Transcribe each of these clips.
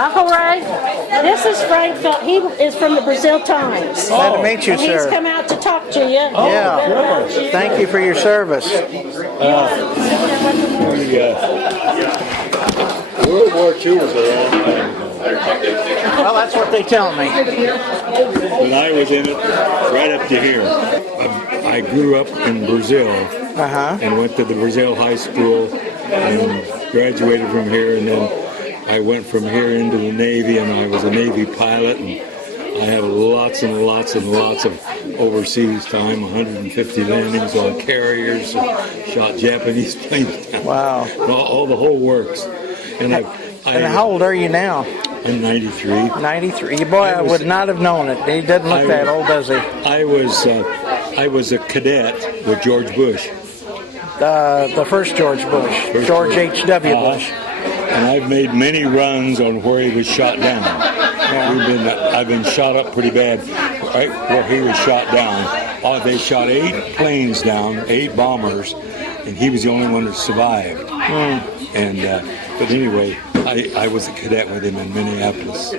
Ray. This is Frank Phillips. He is from the Brazil Times. Glad to meet you, And sir. he's come out to talk to you. Yeah. Thank you for your service. World War II was a long time ago. Well, that's what they tell me. When I was in it, right up to here. I grew up in Brazil and went to the Brazil High School and graduated from here, and then I went from here into the Navy, and I was a Navy pilot, and I have lots and lots and lots of overseas time, 150 landings on carriers, shot Japanese planes down. Wow. All the whole works. And And how old are you now? I'm 93. 93. Boy, I would not have known it. He doesn't look that old, does he? I was a cadet with George Bush. The first George Bush. George H.W. Bush. And I've made many runs on where he was shot down. I've been shot up pretty bad right where he was shot down. They shot 8 planes down, 8 bombers, and he was the only one that survived. But anyway, I was a cadet with him in Minneapolis.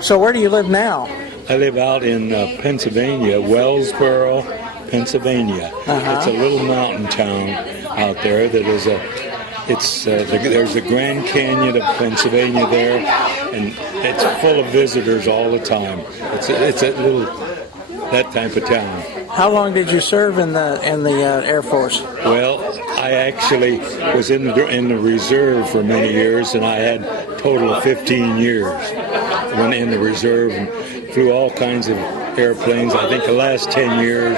So where do you live now? I live out in Pennsylvania, Wellsboro, Pennsylvania. It's a little mountain town out there that is there's a Grand Canyon of Pennsylvania there, and it's full of visitors all the time. It's a little that type of town. How long did you serve in the Air Force? Well, I actually was in the reserve for many years, and I had a total of 15 years when in the reserve and flew all kinds of airplanes. I think the last 10 years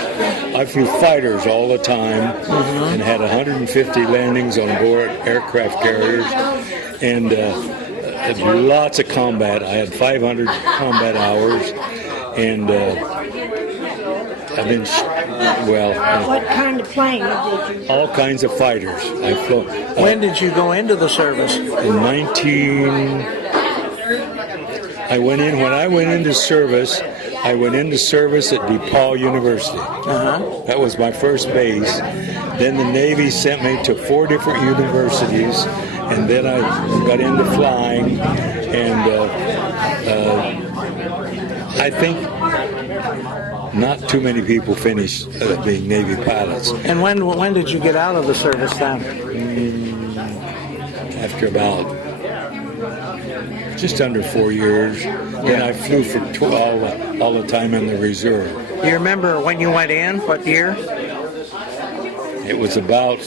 I flew fighters all the time and had 150 landings on board aircraft carriers and lots of combat. I had 500 combat hours, and I've been What kind of plane did you? all kinds of fighters. I flew. When did you go into the service? In 19. When I went into service, I went into service at DePaul University. That was my first base. Then the Navy sent me to 4 different universities, and then I got into flying, and I think not too many people finish being Navy pilots. And when did you get out of the service then? After about just under 4 years. Then I flew for all the time in the reserve. Do you remember when you went in? What year? It was about,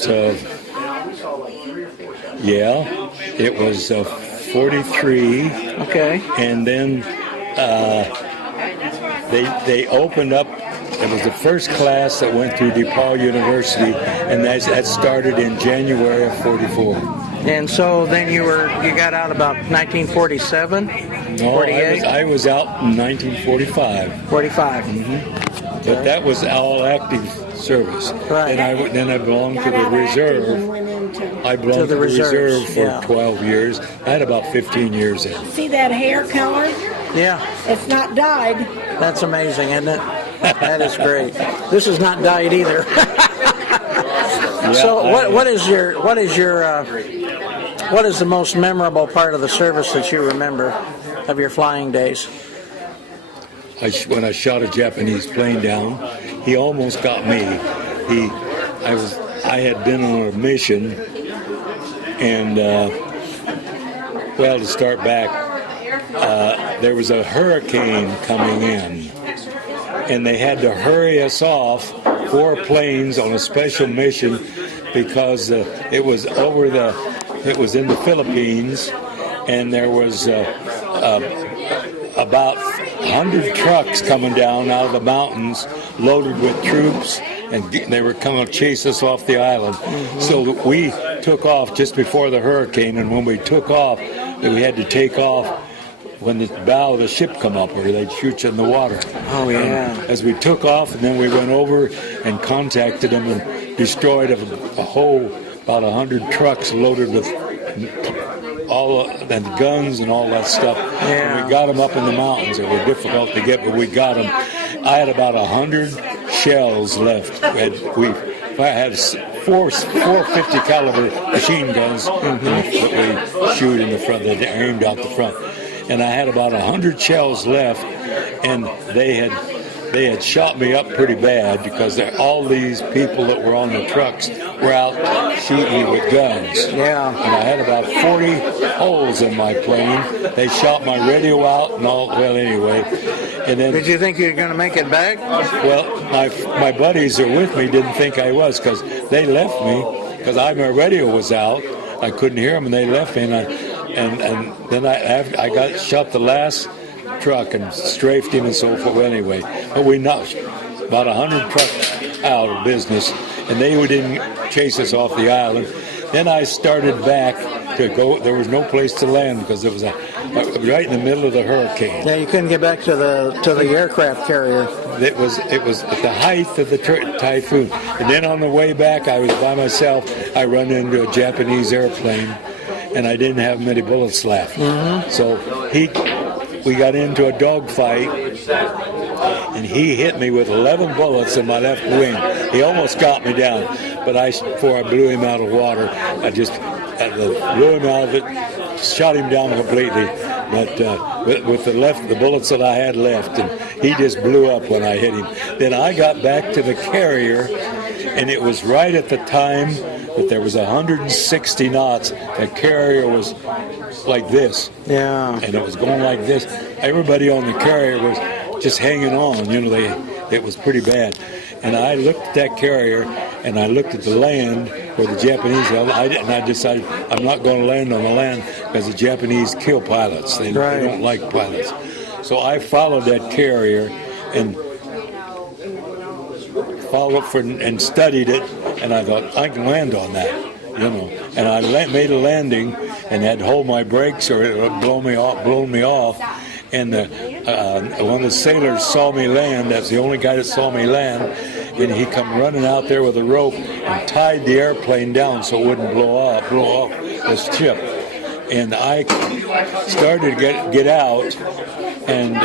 it was 43. Okay. And then they opened up. It was the first class that went through DePaul University, and that started in January of 44. And so then you got out about 1947? No, 48? I was out in 1945. 45. But that was all active service. Right. And then I belonged to the reserve. I belonged to the reserve for 12 years. I had about 15 years in. See that hair color? Yeah. It's not dyed. That's amazing, isn't it? That is great. This is not dyed either. So what is the most memorable part of the service that you remember of your flying days? When I shot a Japanese plane down, he almost got me. I had been on a mission, and to start back, there was a hurricane coming in, and they had to hurry us off 4 planes on a special mission because it was in the Philippines, and there was about 100 trucks coming down out of the mountains loaded with troops, and they were coming to chase us off the island. So we took off just before the hurricane, and when we took off, we had to take off when the bow of the ship come up, or they'd shoot you in the water. Oh, yeah. And as we took off, and then we went over and contacted them and destroyed about 100 trucks loaded with and guns and all that stuff. Yeah. And we got them up in the mountains. They were difficult to get, but we got them. I had about 100 shells left. I had four 50 caliber machine guns that we shoot in the front, that are aimed out the front. And I had about 100 shells left, and they had shot me up pretty bad because all these people that were on the trucks were out shooting me with guns. Yeah. And I had about 40 holes in my plane. They shot my radio out and all. Well, anyway. And then, Did you think you were going to make it back? well, my buddies that were with me didn't think I was, because they left me because my radio was out. I couldn't hear them, and they left me. And then I got shot the last truck and strafed him and so forth. Well, anyway, but we knocked about 100 trucks out of business, and they didn't chase us off the island. Then I started back to go. There was no place to land because it was right in the middle of the hurricane. Yeah, you couldn't get back to the aircraft carrier. It was at the height of the typhoon, and then on the way back, I was by myself. I run into a Japanese airplane, and I didn't have many bullets left. So we got into a dogfight, and he hit me with 11 bullets in my left wing. He almost got me down, but before I blew him out of water, I just blew him out of it, shot him down completely. But with the bullets that I had left, and he just blew up when I hit him. Then I got back to the carrier, and it was right at the time that there was 160 knots. The carrier was like this. Yeah. And it was going like this. Everybody on the carrier was just hanging on. It was pretty bad. And I looked at that carrier, and I looked at the land where the Japanese held. And I decided I'm not going to land on the land because the Japanese kill pilots. They don't like pilots. So I followed that carrier and and studied it, and I thought I can land on that, And I made a landing and had to hold my brakes or it would blown me off. And one of the sailors saw me land. That's the only guy that saw me land. And he come running out there with a rope and tied the airplane down so it wouldn't blow off this ship. And I started to get out, and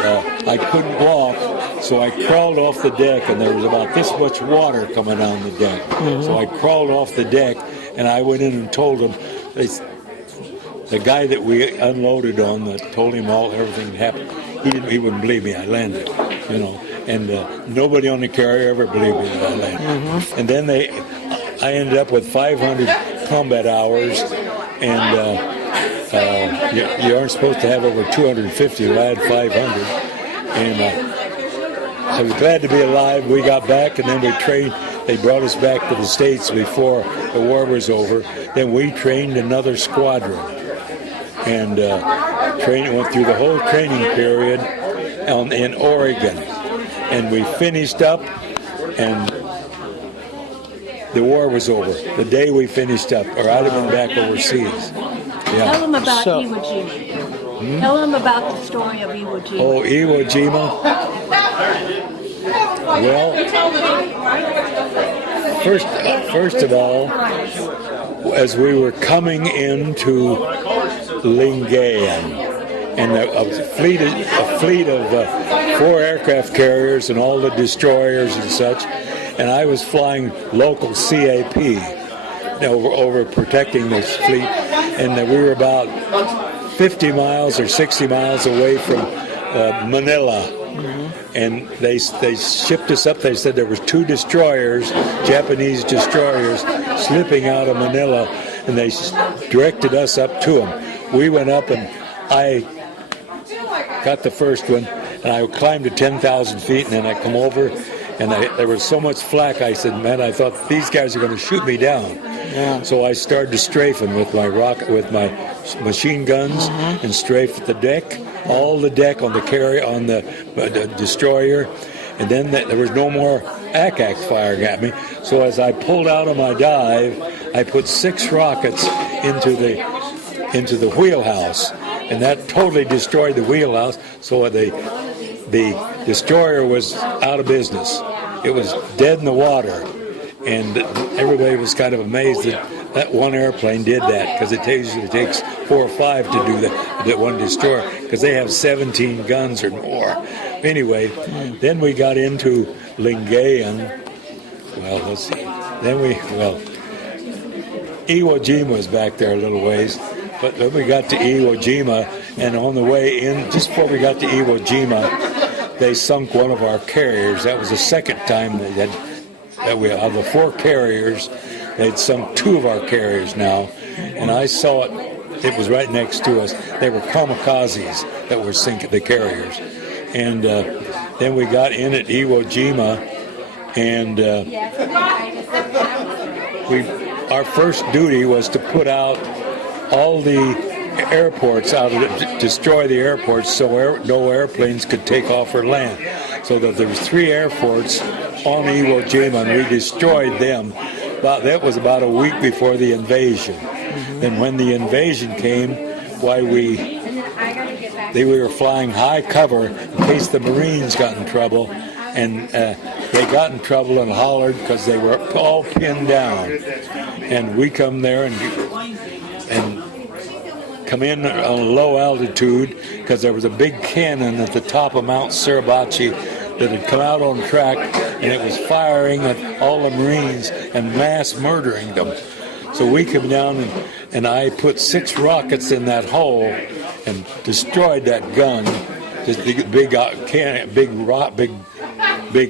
I couldn't walk, so I crawled off the deck, and there was about this much water coming down the deck. So I crawled off the deck, and I went in and told him, the guy that we unloaded on, told him everything that happened. He wouldn't believe me. I landed, and nobody on the carrier ever believed me that I landed. And then I ended up with 500 combat hours, and you aren't supposed to have over 250. I had 500, and I was glad to be alive. We got back, and then we trained. They brought us back to the States before the war was over. Then we trained another squadron, and went through the whole training period in Oregon, and we finished up, and the war was over. The day we finished up, or I'd have been back overseas. Yeah. Tell them about Iwo Jima. Tell them about the story of Iwo Jima. Oh, Iwo Jima. Well, first of all, as we were coming into Lingayen, and a fleet of 4 aircraft carriers and all the destroyers and such, and I was flying local CAP over protecting this fleet, and we were about 50 miles or 60 miles away from Manila. And they shipped us up. They said there was 2 destroyers, Japanese destroyers, slipping out of Manila, and they directed us up to them. We went up, and I got the first one, and I climbed to 10,000 feet, and then I come over, and there was so much flak. I said, man, I thought these guys are going to shoot me down. Yeah. So I started to strafing with my machine guns, and strafed the deck, all the deck on the carrier, on the destroyer, and then there was no more ack-ack firing at me. So as I pulled out of my dive, I put 6 rockets into the wheelhouse, and that totally destroyed the wheelhouse. So the destroyer was out of business. It was dead in the water, and everybody was kind of amazed that one airplane did that, because it usually takes 4 or 5 to do that one destroyer, because they have 17 guns or more. Anyway, then we got into Lingayen. Well, let's see. Iwo Jima was back there a little ways, but then we got to Iwo Jima, and on the way in, just before we got to Iwo Jima, they sunk one of our carriers. That was the second time of the 4 carriers, they'd sunk 2 of our carriers now, and I saw it. It was right next to us. They were kamikazes that were sinking the carriers, and then we got in at Iwo Jima, and our first duty was to put out all the airports, destroy the airports so no airplanes could take off or land. So that there was 3 airports on Iwo Jima, and we destroyed them. That was about a week before the invasion. Then when the invasion came, we were flying high cover in case the Marines got in trouble, and they got in trouble and hollered because they were all pinned down. And we come there and come in on a low altitude because there was a big cannon at the top of Mount Suribachi that had come out on track, and it was firing at all the Marines and mass murdering them. So we come down, and I put 6 rockets in that hole and destroyed that gun, this big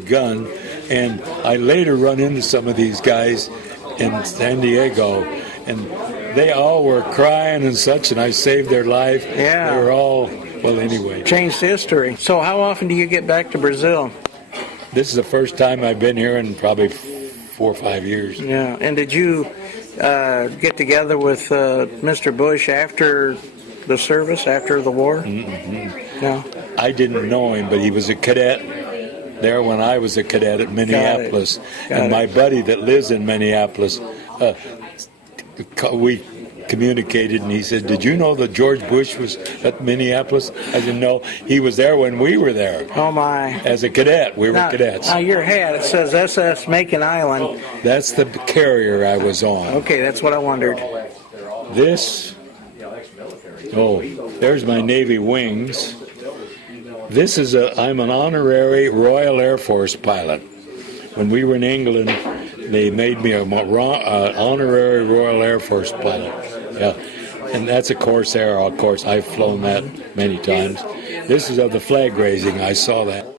gun. And I later run into some of these guys in San Diego, and they all were crying and such, and I saved their life. Yeah. They were all, well, anyway. Changed history. So how often do you get back to Brazil? This is the first time I've been here in probably 4 or 5 years. Yeah. And did you get together with Mr. Bush after the service, after the war? Mm-hmm. No. I didn't know him, but he was a cadet there when I was a cadet at Minneapolis. And my buddy that lives in Minneapolis, we communicated, and he said, "Did you know that George Bush was at Minneapolis?" I said, "No, he was there when we were there." Oh my! As a cadet, we were cadets. Now your hat, it says SS Macon Island. That's the carrier I was on. Okay, that's what I wondered. There's my Navy wings. I'm an honorary Royal Air Force pilot. When we were in England, they made me an honorary Royal Air Force pilot. Yeah, and that's a Corsair. Of course, I've flown that many times. This is of the flag raising. I saw that.